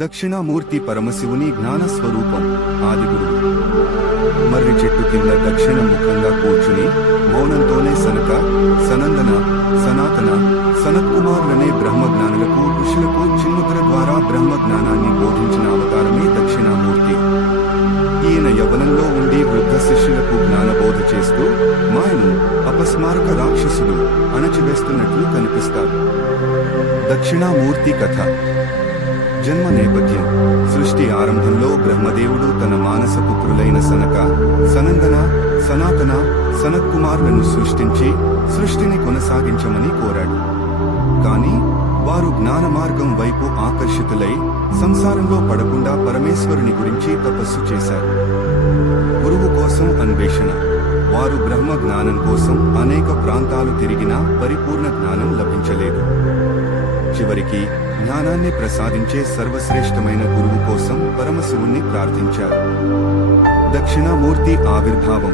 దక్షిణామూర్తి పరమశివుని జ్ఞానస్వరూపం, ఆదిగురువు. మర్రి చెట్టు కింద దక్షిణ ముఖంగా కూర్చుని మౌనంతోనే సనక, సనందన, సనాతన, సనత్కుమారులనే బ్రహ్మజ్ఞానులకు, ఋషులకు చిన్ముద్ర ద్వారా బ్రహ్మజ్ఞానాన్ని బోధించిన అవతారమే దక్షిణామూర్తి. ఈయన యవ్వనంలో ఉండి వృద్ధ శిష్యులకు జ్ఞానబోధ చేస్తూ మాయను, అపస్మారక రాక్షసుడు అణచివేస్తున్నట్లు కనిపిస్తారు. దక్షిణామూర్తి కథ. జన్మ నేపథ్యం. సృష్టి ఆరంభంలో బ్రహ్మదేవుడు తన మానసపుత్రులైన సనక, సనందన, సనాతన, సనత్కుమారులను సృష్టించి సృష్టిని కొనసాగించమని కోరాడు. కాని వారు జ్ఞాన మార్గం వైపు ఆకర్షితులై సంసారంలో పడకుండా పరమేశ్వరుని గురించి తపస్సు చేశారు. గురువు కోసం అన్వేషణ. వారు బ్రహ్మ జ్ఞానం కోసం అనేక ప్రాంతాలు తిరిగినా పరిపూర్ణ జ్ఞానం లభించలేదు. చివరికి జ్ఞానాన్ని ప్రసాదించే సర్వశ్రేష్టమైన గురువు కోసం పరమశివుణ్ణి ప్రార్థించారు. దక్షిణామూర్తి ఆవిర్భావం.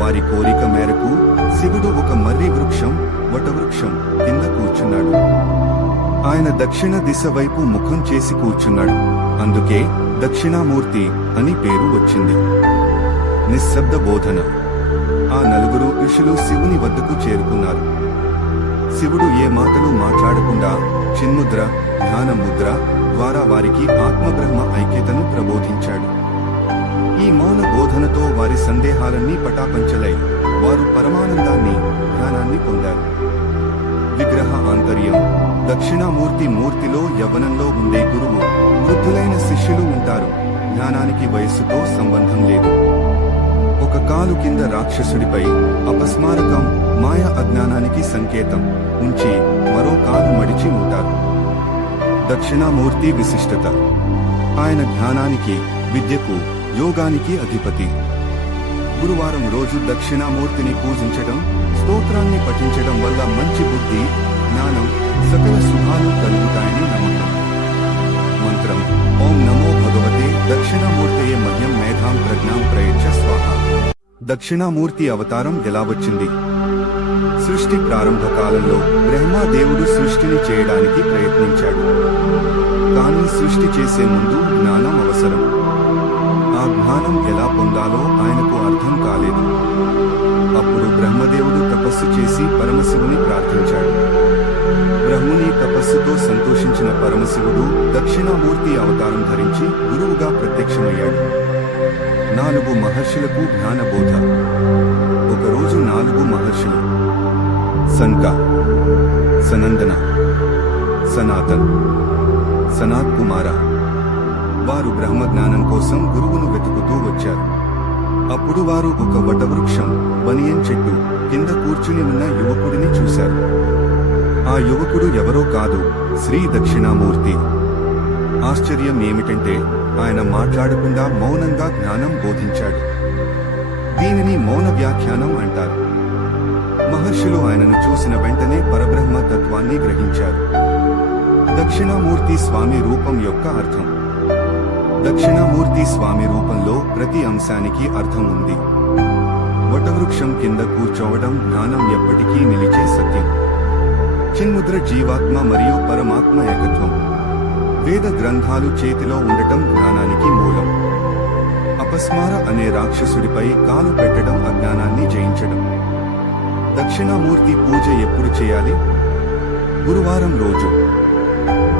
వారి కోరిక మేరకు శివుడు ఒక మర్రి వృక్షం, వటవృక్షం కింద కూర్చున్నాడు. ఆయన దక్షిణ దిశ వైపు ముఖం చేసి కూర్చున్నాడు. అందుకే దక్షిణామూర్తి అని పేరు వచ్చింది. నిశ్శబ్ద బోధన. ఆ నలుగురు ఋషులు శివుని వద్దకు చేరుకున్నారు. శివుడు ఏ మాటలు మాట్లాడకుండా చిన్ముద్ర, జ్ఞాన ముద్ర ద్వారా వారికి ఆత్మబ్రహ్మ ఐక్యతను ప్రబోధించాడు. ఈ మౌన బోధనతో వారి సందేహాలన్నీ పటాపంచలై వారు పరమానందాన్ని, జ్ఞానాన్ని పొందారు. విగ్రహ ఆంతర్యం. దక్షిణామూర్తి మూర్తిలో యవ్వనంలో ఉండే గురువు, వృద్ధులైన శిష్యులు ఉంటారు. జ్ఞానానికి వయస్సుతో సంబంధం లేదు. ఒక కాలు కింద రాక్షసుడిపై అపస్మారకం, మాయ అజ్ఞానానికి సంకేతం ఉంచి మరో కాలు మడిచి ఉంటారు. దక్షిణామూర్తి విశిష్టత. ఆయన జ్ఞానానికి, విద్యకు, యోగానికి అధిపతి. గురువారం రోజు దక్షిణామూర్తిని పూజించడం, స్తోత్రాన్ని పఠించడం వల్ల మంచి బుద్ధి, జ్ఞానం, సకల శుభాలు కలుగుతాయని నమ్మకం. మంత్రం: ఓం నమో భగవతే దక్షిణామూర్తయే మహ్యం మేధాం ప్రజ్ఞాం ప్రయచ్చ స్వాహ. దక్షిణామూర్తి అవతారం ఎలా వచ్చింది? సృష్టి ప్రారంభ కాలంలో బ్రహ్మదేవుడు సృష్టిని చేయడానికి ప్రయత్నించాడు. కానీ సృష్టి చేసే ముందు జ్ఞానం అవసరం. ఆ జ్ఞానం ఎలా పొందాలో ఆయనకు అర్థం కాలేదు. అప్పుడు బ్రహ్మదేవుడు తపస్సు చేసి పరమశివుని ప్రార్థించాడు. బ్రహ్ముని తపస్సుతో సంతోషించిన పరమశివుడు దక్షిణామూర్తి అవతారం ధరించి గురువుగా ప్రత్యక్షమయ్యాడు. 4 మహర్షులకు జ్ఞానబోధ. ఒకరోజు 4 మహర్షులు సనక, సనందన, సనాతన్, సనాత్కుమార వారు బ్రహ్మజ్ఞానం కోసం గురువును వెతుకుతూ వచ్చారు. అప్పుడు వారు ఒక వటవృక్షం, బనియన్ చెట్టు కింద కూర్చుని ఉన్న యువకుడిని చూశారు. ఆ యువకుడు ఎవరో కాదు, శ్రీ దక్షిణామూర్తి. ఆశ్చర్యం ఏమిటంటే ఆయన మాట్లాడకుండా మౌనంగా జ్ఞానం బోధించాడు. దీనిని మౌన వ్యాఖ్యానం అంటారు. మహర్షులు ఆయనను చూసిన వెంటనే పరబ్రహ్మ తత్వాన్ని గ్రహించారు. దక్షిణామూర్తి స్వామి రూపం యొక్క అర్థం. దక్షిణామూర్తి స్వామి రూపంలో ప్రతి అంశానికి అర్థం ఉంది. వటవృక్షం కింద కూర్చోవడం జ్ఞానం ఎప్పటికీ నిలిచే సత్యం. చిన్ముద్ర జీవాత్మ మరియు పరమాత్మ ఏకత్వం. వేద గ్రంథాలు చేతిలో ఉండటం జ్ఞానానికి మూలం. అపస్మార అనే రాక్షసుడిపై కాలు పెట్టడం అజ్ఞానాన్ని జయించడం. దక్షిణామూర్తి పూజ ఎప్పుడు చేయాలి? గురువారం రోజు.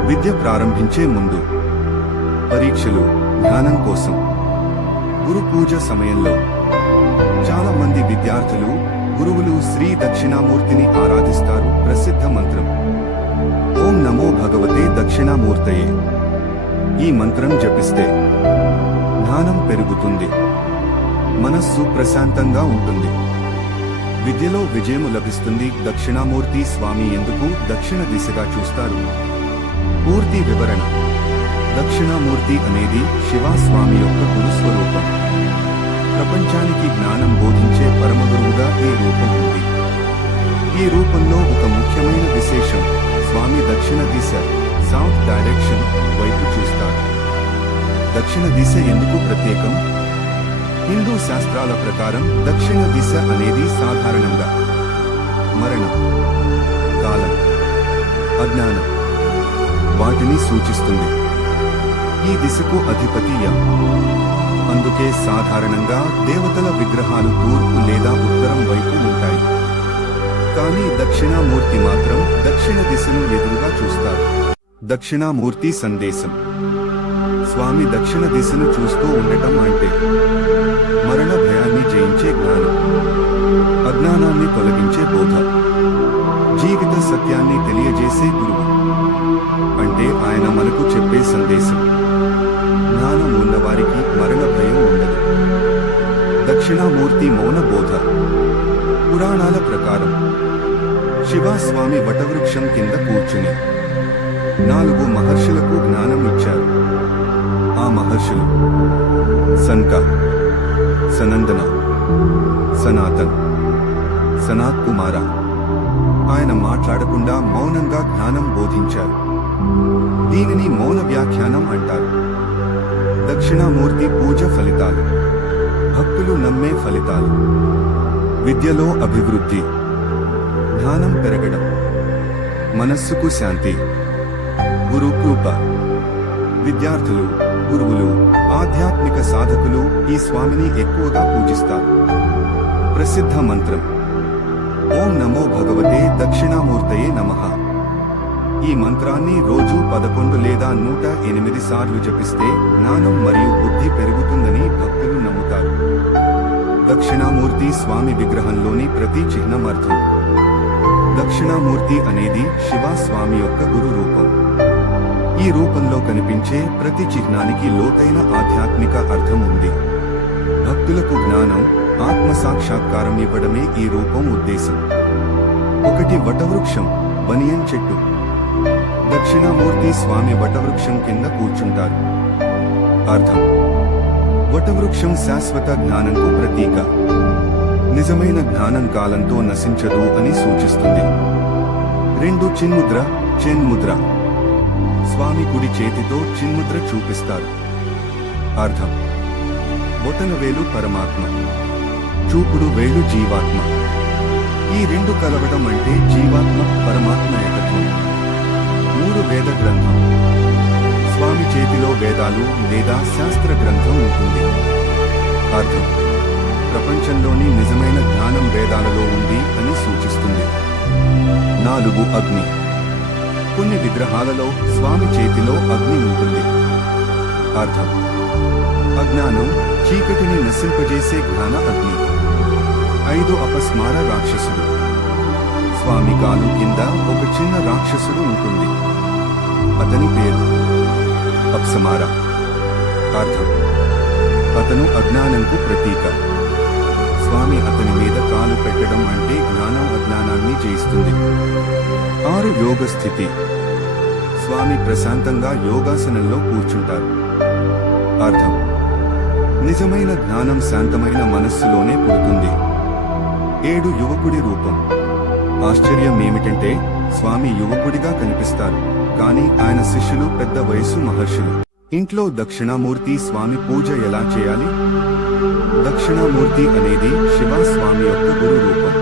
విద్య ప్రారంభించే ముందు. పరీక్షలు, జ్ఞానం కోసం. గురు పూజ సమయంలో. చాలా మంది విద్యార్థులు, గురువులు శ్రీ దక్షిణామూర్తిని ఆరాధిస్తారు. ప్రసిద్ధ మంత్రం: ఓం నమో భగవతే దక్షిణామూర్తయే. ఈ మంత్రం జపిస్తే జ్ఞానం పెరుగుతుంది, మనస్సు ప్రశాంతంగా ఉంటుంది, విద్యలో విజయము లభిస్తుంది. దక్షిణామూర్తి స్వామి ఎందుకు దక్షిణ దిశగా చూస్తారు? పూర్తి వివరణ. దక్షిణామూర్తి అనేది శివస్వామి యొక్క గురుస్వరూపం. ప్రపంచానికి జ్ఞానం బోధించే పరమగురువుగా ఈ రూపం ఉంది. ఈ రూపంలో ఒక ముఖ్యమైన విశేషం: స్వామి దక్షిణ దిశ, సౌత్ డైరెక్షన్ వైపు చూస్తారు. దక్షిణ దిశ ఎందుకు ప్రత్యేకం? హిందూ శాస్త్రాల ప్రకారం దక్షిణ దిశ అనేది సాధారణంగా మరణం, కాలం, అజ్ఞానం వాటిని సూచిస్తుంది. ఈ దిశకు అధిపతి యమ. అందుకే సాధారణంగా దేవతల విగ్రహాలు తూర్పు లేదా ఉత్తరం వైపు ఉంటాయి. కానీ దక్షిణామూర్తి మాత్రం దక్షిణ దిశను ఎదురుగా చూస్తారు. దక్షిణామూర్తి సందేశం. స్వామి దక్షిణ దిశను చూస్తూ ఉండటం అంటే మరణ భయాన్ని జయించే జ్ఞానం, అజ్ఞానాన్ని తొలగించే బోధ, జీవిత సత్యాన్ని తెలియజేసే గురువు. అంటే ఆయన మనకు చెప్పే సందేశం. జ్ఞానం ఉన్నవారికి మరణ భయం ఉండదు. దక్షిణామూర్తి మౌన బోధ. పురాణాల ప్రకారం శివస్వామి వటవృక్షం కింద కూర్చుని 4 మహర్షులకు జ్ఞానం ఇచ్చారు. ఆ మహర్షులు సనక, సనందన, సనాతన్, సనాత్ కుమార. ఆయన మాట్లాడకుండా మౌనంగా జ్ఞానం బోధించారు. దీనిని మౌన వ్యాఖ్యానం అంటారు. దక్షిణామూర్తి పూజ ఫలితాలు. భక్తులు నమ్మే ఫలితాలు. విద్యలో అభివృద్ధి, జ్ఞానం పెరగడం, మనస్సుకు శాంతి, గురు కృప. విద్యార్థులు, గురువులు, ఆధ్యాత్మిక సాధకులు ఈ స్వామిని ఎక్కువగా పూజిస్తారు. ప్రసిద్ధ మంత్రం ఓం నమో భగవతే దక్షిణామూర్తయే నమః. ఈ మంత్రాన్ని రోజు 11 లేదా 108 సార్లు జపిస్తే జ్ఞానం మరియు బుద్ధి పెరుగుతుందని భక్తులు నమ్ముతారు. దక్షిణామూర్తి స్వామి విగ్రహంలోని ప్రతి చిహ్నం అర్థం. దక్షిణామూర్తి అనేది శివస్వామి యొక్క గురు రూపం. ఈ రూపంలో కనిపించే ప్రతి చిహ్నానికి లోతైన ఆధ్యాత్మిక అర్థం ఉంది. భక్తులకు జ్ఞానం, ఆత్మ సాక్షాత్కారం ఇవ్వడమే ఈ రూపం ఉద్దేశం. 1 వటవృక్షం, బనియన్ చెట్టు. దక్షిణామూర్తి స్వామి వటవృక్షం కింద కూర్చుంటారు. అర్థం: వటవృక్షం శాశ్వత జ్ఞానంకు ప్రతీక. నిజమైన జ్ఞానం కాలంతో నశించదు అని సూచిస్తుంది. 2 చిన్ముద్ర, చెన్ముద్ర. స్వామి కుడి చేతితో చిన్ముద్ర చూపిస్తారు. అర్థం: బొటన వేలు పరమాత్మ, చూపుడు వేలు జీవాత్మ. ఈ 2 కలవడం అంటే జీవాత్మ పరమాత్మ ఏకత్వం. 3 వేద గ్రంథం. స్వామి చేతిలో వేదాలు లేదా శాస్త్ర గ్రంథం ఉంటుంది. అర్థం: ప్రపంచంలోని నిజమైన జ్ఞానం వేదాలలో ఉంది అని సూచిస్తుంది. 4 అగ్ని. కొన్ని విగ్రహాలలో స్వామి చేతిలో అగ్ని ఉంటుంది. అర్థం: అజ్ఞానం, చీకటిని నశింపజేసే జ్ఞాన అగ్ని. 5 అపస్మార రాక్షసుడు. స్వామి కాలు కింద ఒక చిన్న రాక్షసుడు ఉంటుంది. అతని పేరు అప్సమార. అర్థం: అతను అజ్ఞానంకు ప్రతీక. స్వామి అతని మీద కాలు పెట్టడం అంటే జ్ఞానం అజ్ఞానాన్ని జయిస్తుంది. 6 యోగ స్థితి. స్వామి ప్రశాంతంగా యోగాసనంలో కూర్చుంటారు. అర్థం: నిజమైన జ్ఞానం శాంతమైన మనస్సులోనే పుడుతుంది. 7 యువకుడి రూపం. ఆశ్చర్యం ఏమిటంటే స్వామి యువకుడిగా కనిపిస్తారు, కానీ ఆయన శిష్యులు పెద్ద వయసు మహర్షులు. ఇంట్లో దక్షిణామూర్తి స్వామి పూజ ఎలా చేయాలి? దక్షిణామూర్తి అనేది శివస్వామి యొక్క గురు రూపం.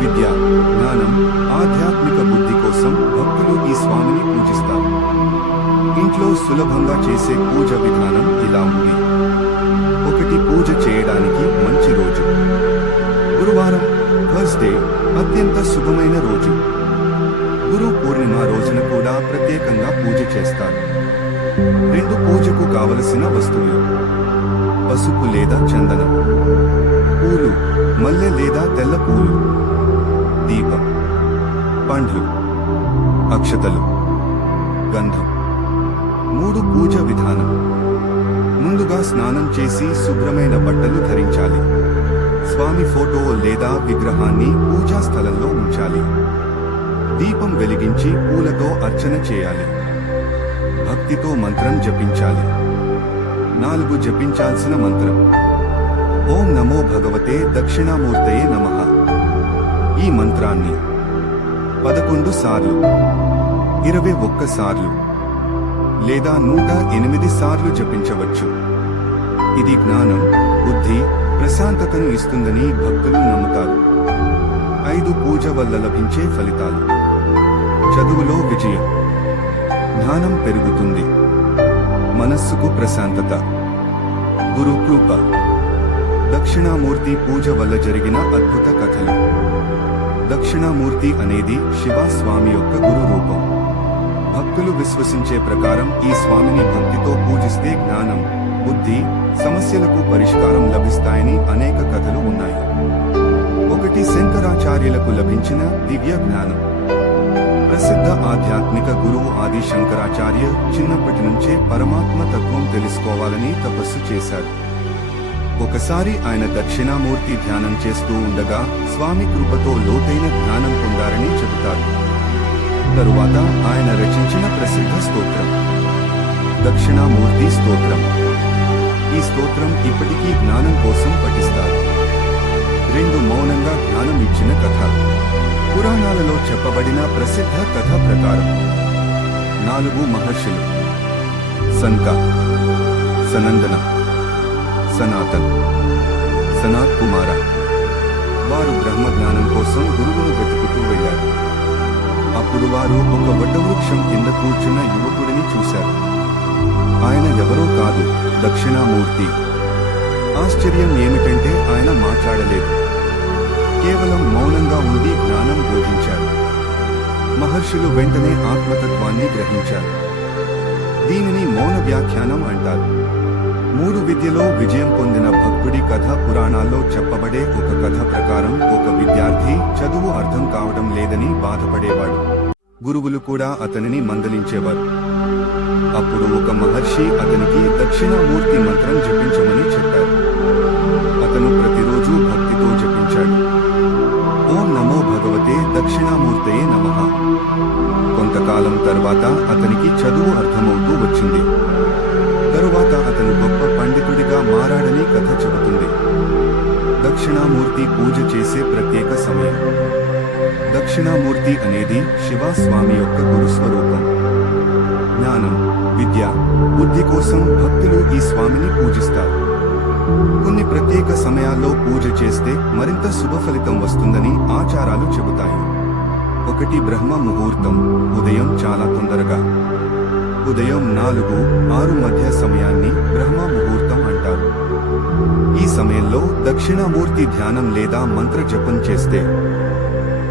విద్య, జ్ఞానం, ఆధ్యాత్మిక బుద్ధి కోసం భక్తులు ఈ స్వామిని పూజిస్తారు. ఇంట్లో సులభంగా చేసే పూజ విధానం ఇలా ఉంది. 1 పూజ చేయడానికి మంచి రోజు గురువారం, థర్స్డే అత్యంత శుభమైన రోజు. గురు పూర్ణిమ రోజున కూడా ప్రత్యేకంగా పూజ చేస్తారు. 2 పూజకు కావలసిన వస్తువులు: పసుపు లేదా చందనం, పూలు, మల్లె లేదా తెల్ల పూలు, దీపం, పండ్లు, అక్షతలు, గంధం. 3 పూజ విధానం. ముందుగా స్నానం చేసి శుభ్రమైన బట్టలు ధరించాలి. స్వామి ఫోటో లేదా విగ్రహాన్ని పూజా స్థలంలో ఉంచాలి. దీపం వెలిగించి పూలతో అర్చన చేయాలి. భక్తితో మంత్రం జపించాలి. 4 జపించాల్సిన మంత్రం: ఓం నమో భగవతే దక్షిణామూర్తయే నమః. ఈ మంత్రాన్ని 11 సార్లు, 21 సార్లు లేదా 108 సార్లు జపించవచ్చు. ఇది జ్ఞానం, బుద్ధి, ప్రశాంతతను ఇస్తుందని భక్తులు నమ్ముతారు. 5 పూజ వల్ల లభించే ఫలితాలు: చదువులో విజయం, జ్ఞానం పెరుగుతుంది, మనస్సుకు ప్రశాంతత. గురు కృప. దక్షిణామూర్తి పూజ వల్ల జరిగిన అద్భుత కథలు. దక్షిణామూర్తి అనేది శివ స్వామి యొక్క గురు రూపం. భక్తులు విశ్వసించే ప్రకారం ఈ స్వామిని భక్తితో పూజిస్తే జ్ఞానం, బుద్ధి, సమస్యలకు పరిష్కారం లభిస్తాయని అనేక కథలు ఉన్నాయి. ఒకటి శంకరాచార్యులకు లభించిన దివ్య జ్ఞానం. ప్రసిద్ధ ఆధ్యాత్మిక గురువు ఆది శంకరాచార్య చిన్నప్పటి నుంచే పరమాత్మ తత్వం తెలుసుకోవాలని తపస్సు చేశారు. ఒకసారి ఆయన దక్షిణామూర్తి ధ్యానం చేస్తూ ఉండగా స్వామి కృపతో లోతైన జ్ఞానం పొందారని చెబుతారు. తరువాత ఆయన రచించిన ప్రసిద్ధ స్తోత్రం దక్షిణామూర్తి స్తోత్రం. ఈ స్తోత్రం ఇప్పటికీ జ్ఞానం కోసం పఠిస్తారు. 2 మౌనంగా జ్ఞానం ఇచ్చిన కథ. పురాణాలలో చెప్పబడిన ప్రసిద్ధ కథ ప్రకారం 4 మహర్షులు సనక, సనందన, సనాతన్, సనాత్ కుమార వారు బ్రహ్మజ్ఞానం కోసం గురువును వెతుకుతూ వెళ్లారు. అప్పుడు వారు ఒక వటవృక్షం కింద కూర్చున్న యువకుడిని చూశారు. ఆయన ఎవరో కాదు, దక్షిణామూర్తి. ఆశ్చర్యం ఏమిటంటే ఆయన మాట్లాడలేదు, కేవలం మౌనంగా ఉండి జ్ఞానం బోధించారు. మహర్షులు వెంటనే ఆత్మతత్వాన్ని గ్రహించారు. దీనిని మౌన వ్యాఖ్యానం అంటారు. 3 విద్యలో విజయం పొందిన భక్తుడి కథ. పురాణాల్లో చెప్పబడే ఒక కథ ప్రకారం ఒక విద్యార్థి చదువు అర్థం కావడం లేదని బాధపడేవాడు. గురువులు కూడా అతనిని మందలించేవారు. అప్పుడు ఒక మహర్షి అతనికి దక్షిణామూర్తి మంత్రం జపించమని చెప్పారు. అతను ప్రతిరోజు భక్తితో జపించాడు. ఓం నమో భగవతే దక్షిణామూర్తయే నమః. కొంతకాలం తర్వాత అతనికి చదువు అర్థమవుతూ వచ్చింది. తరువాత అతను గొప్ప పండితుడిగా మారాడని కథ చెబుతుంది. దక్షిణామూర్తి పూజ చేసే ప్రత్యేక సమయం. దక్షిణామూర్తి అనేది శివ స్వామి యొక్క గురుస్వరూపం. జ్ఞానం, విద్య, బుద్ధి కోసం భక్తులు ఈ స్వామిని పూజిస్తారు. కొన్ని ప్రత్యేక సమయాల్లో పూజ చేస్తే మరింత శుభ ఫలితం వస్తుందని ఆచారాలు చెబుతాయి. 1 బ్రహ్మ ముహూర్తం. ఉదయం చాలా తొందరగా. ఉదయం 4-6 మధ్య సమయాన్ని బ్రహ్మ ముహూర్తం అంటారు. ఈ సమయంలో దక్షిణామూర్తి ధ్యానం లేదా మంత్ర జపం చేస్తే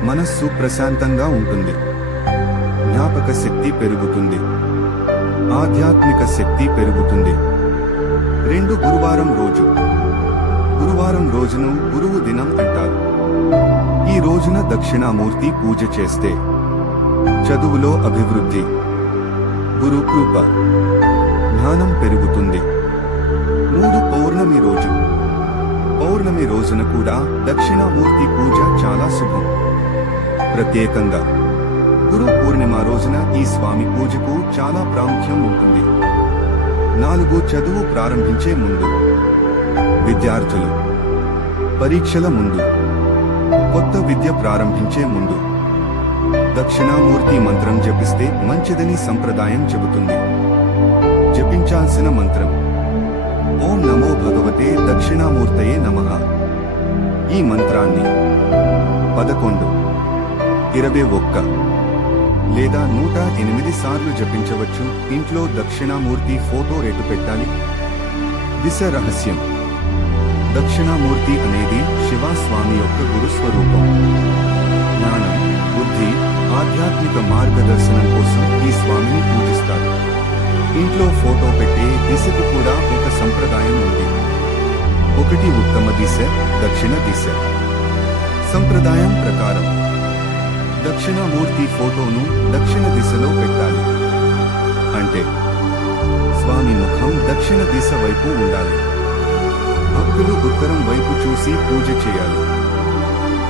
మనస్సు ప్రశాంతంగా ఉంటుంది. జ్ఞాపక శక్తి పెరుగుతుంది. ఆధ్యాత్మిక శక్తి పెరుగుతుంది. 2 గురువారం రోజు. గురువారం రోజును గురువు దినం అంటారు. ఈ రోజున దక్షిణామూర్తి పూజ చేస్తే చదువులో అభివృద్ధి, గురు కృప, జ్ఞానం పెరుగుతుంది. 3 పౌర్ణమి రోజు. పౌర్ణమి రోజున కూడా దక్షిణామూర్తి పూజ చాలా శుభం. ప్రత్యేకంగా గురు పూర్ణిమ రోజున ఈ స్వామి పూజకు చాలా ప్రాముఖ్యం ఉంటుంది. 4 చదువు ప్రారంభించే ముందు. విద్యార్థులు పరీక్షల ముందు, కొత్త విద్య ప్రారంభించే ముందు దక్షిణామూర్తి మంత్రం జపిస్తే మంచిదని సంప్రదాయం చెబుతుంది. జపించాల్సిన మంత్రం ఓం నమో భగవతే దక్షిణామూర్తయే నమః. ఈ మంత్రాన్ని 11, 21 లేదా 108 సార్లు జపించవచ్చు. ఇంట్లో దక్షిణామూర్తి ఫోటో రెట్టు పెట్టాలి. దిశ రహస్యం. దక్షిణామూర్తి అనేది శివ స్వామి యొక్క గురుస్వరూపం. జ్ఞానం, బుద్ధి, ఆధ్యాత్మిక మార్గదర్శనం కోసం ఈ స్వామిని పూజిస్తారు. ఇంట్లో ఫోటో పెట్టే దిశకు కూడా ఒక సంప్రదాయం ఉంది. 1 ఉత్తమ దిశ, దక్షిణ దిశ. సంప్రదాయం ప్రకారం దక్షిణామూర్తి ఫోటోను దక్షిణ దిశలో పెట్టాలి. అంటే స్వామి ముఖం దక్షిణ దిశ వైపు ఉండాలి. భక్తులు ఉత్తరం వైపు చూసి పూజ చేయాలి.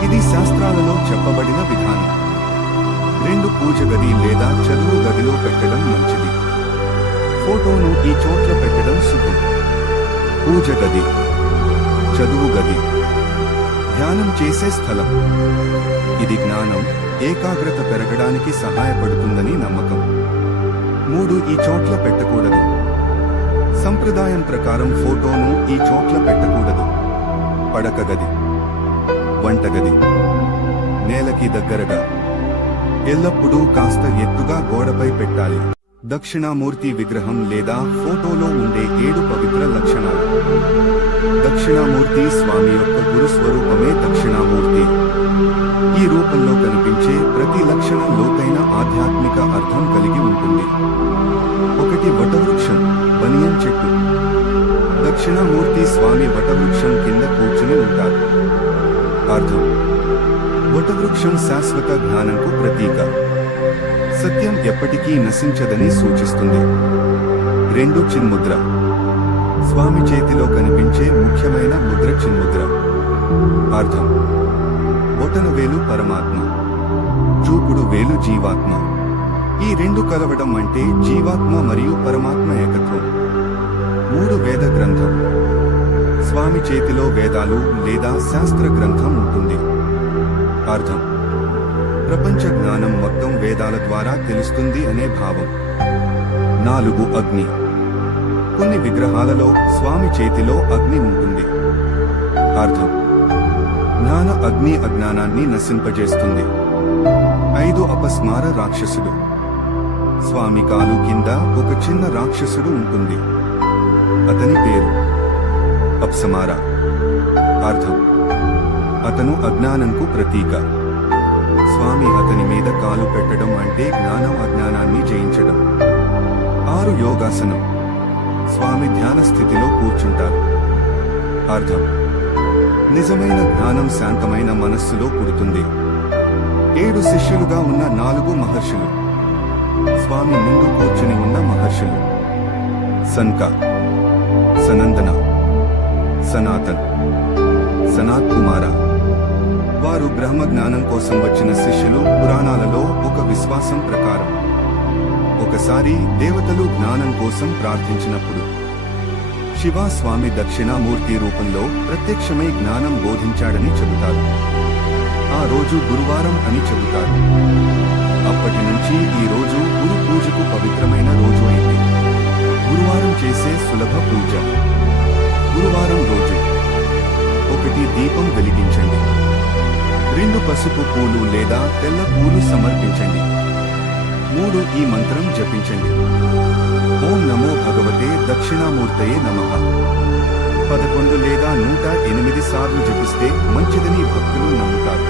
ఇది శాస్త్రాలలో చెప్పబడిన విధానం. 2 పూజ గది లేదా చదువు గదిలో పెట్టడం మంచిది. ఫోటోను ఈ చోట్ల పెట్టడం శుభం. పూజ గది, చదువు గది, ధ్యానం చేసే స్థలం. ఇది జ్ఞానం, ఏకాగ్రత పెరగడానికి సహాయపడుతుందని నమ్మకం. 3 ఈ చోట్ల పెట్టకూడదు. సంప్రదాయం ప్రకారం ఫోటోను ఈ చోట్ల పెట్టకూడదు. పడక గది, వంటగది, నేలకి దగ్గరగా, ఎల్లప్పుడూ కాస్త ఎత్తుగా గోడపై పెట్టాలి. దక్షిణామూర్తి విగ్రహం లేదా ఫోటోలో ఉండే 7 పవిత్ర లక్షణాలు. దక్షిణామూర్తి స్వామి యొక్క గురు స్వరూపమే దక్షిణామూర్తి. ఈ రూపంలో కనిపించే ప్రతి లక్షణం లోతైన ఆధ్యాత్మిక అర్థం కలిగి ఉంటుంది. 1 వటవృక్షం, బనియన్ చెట్టు. దక్షిణామూర్తి స్వామి వటవృక్షం కింద కూర్చుని ఉంటారు. అర్థం: వటవృక్షం శాశ్వత జ్ఞానంకు ప్రతీక. సత్యం ఎప్పటికీ నశించదని సూచిస్తుంది. 2 చిన్ముద్ర. స్వామి చేతిలో కనిపించే ముఖ్యమైన ముద్ర చిన్ముద్ర. అర్థం: బొటన వేలు పరమాత్మ, చూపుడు వేలు జీవాత్మ. ఈ 2 కలవడం అంటే జీవాత్మ మరియు పరమాత్మ ఏకత్వం. 3 వేద గ్రంథం. స్వామి చేతిలో వేదాలు లేదా శాస్త్ర గ్రంథం ఉంటుంది. అర్థం: ప్రపంచ జ్ఞానం మొత్తం వేదాల ద్వారా తెలుస్తుంది అనే భావం. 4 అగ్ని. కొన్ని విగ్రహాలలో స్వామి చేతిలో అగ్ని ఉంటుంది. అర్థం: జ్ఞాన అగ్ని అజ్ఞానాన్ని నశింపజేస్తుంది. 5 అపస్మార రాక్షసుడు. స్వామి కాలు కింద ఒక చిన్న రాక్షసుడు ఉంటుంది. అతని పేరు అప్సమార. అర్థం: అతను అజ్ఞానంకు ప్రతీక. స్వామి అతని మీద కాలు పెట్టడం అంటే జ్ఞానం అజ్ఞానాన్ని జయించడం. 6 యోగాసనం. స్వామి ధ్యాన స్థితిలో కూర్చుంటారు. అర్థం: నిజమైన జ్ఞానం శాంతమైన మనస్సులో పుడుతుంది. 7 శిష్యులుగా ఉన్న 4 మహర్షులు. స్వామి ముందు కూర్చుని ఉన్న మహర్షులు: సన్క, సనందన, సనాతన్, సనాత్ కుమార. వారు బ్రహ్మ జ్ఞానం కోసం వచ్చిన శిష్యులు. పురాణాలలో ఒక విశ్వాసం ప్రకారం ఒకసారి దేవతలు జ్ఞానం కోసం ప్రార్థించినప్పుడు శివ స్వామి దక్షిణామూర్తి రూపంలో ప్రత్యక్షమై జ్ఞానం బోధించాడని చెబుతారు. ఆ రోజు గురువారం అని చెబుతారు. అప్పటి నుంచి ఈ రోజు గురు పూజకు పవిత్రమైన రోజు అయింది. గురువారం చేసే సులభ పూజ. గురువారం రోజు 1 దీపం వెలిగించండి. 2 పసుపు పూలు లేదా తెల్ల పూలు సమర్పించండి. 3 ఈ మంత్రం జపించండి. ఓం నమో భగవతే దక్షిణామూర్తయే నమః. 11 లేదా 108 సార్లు జపిస్తే మంచిదని భక్తులు నమ్ముతారు.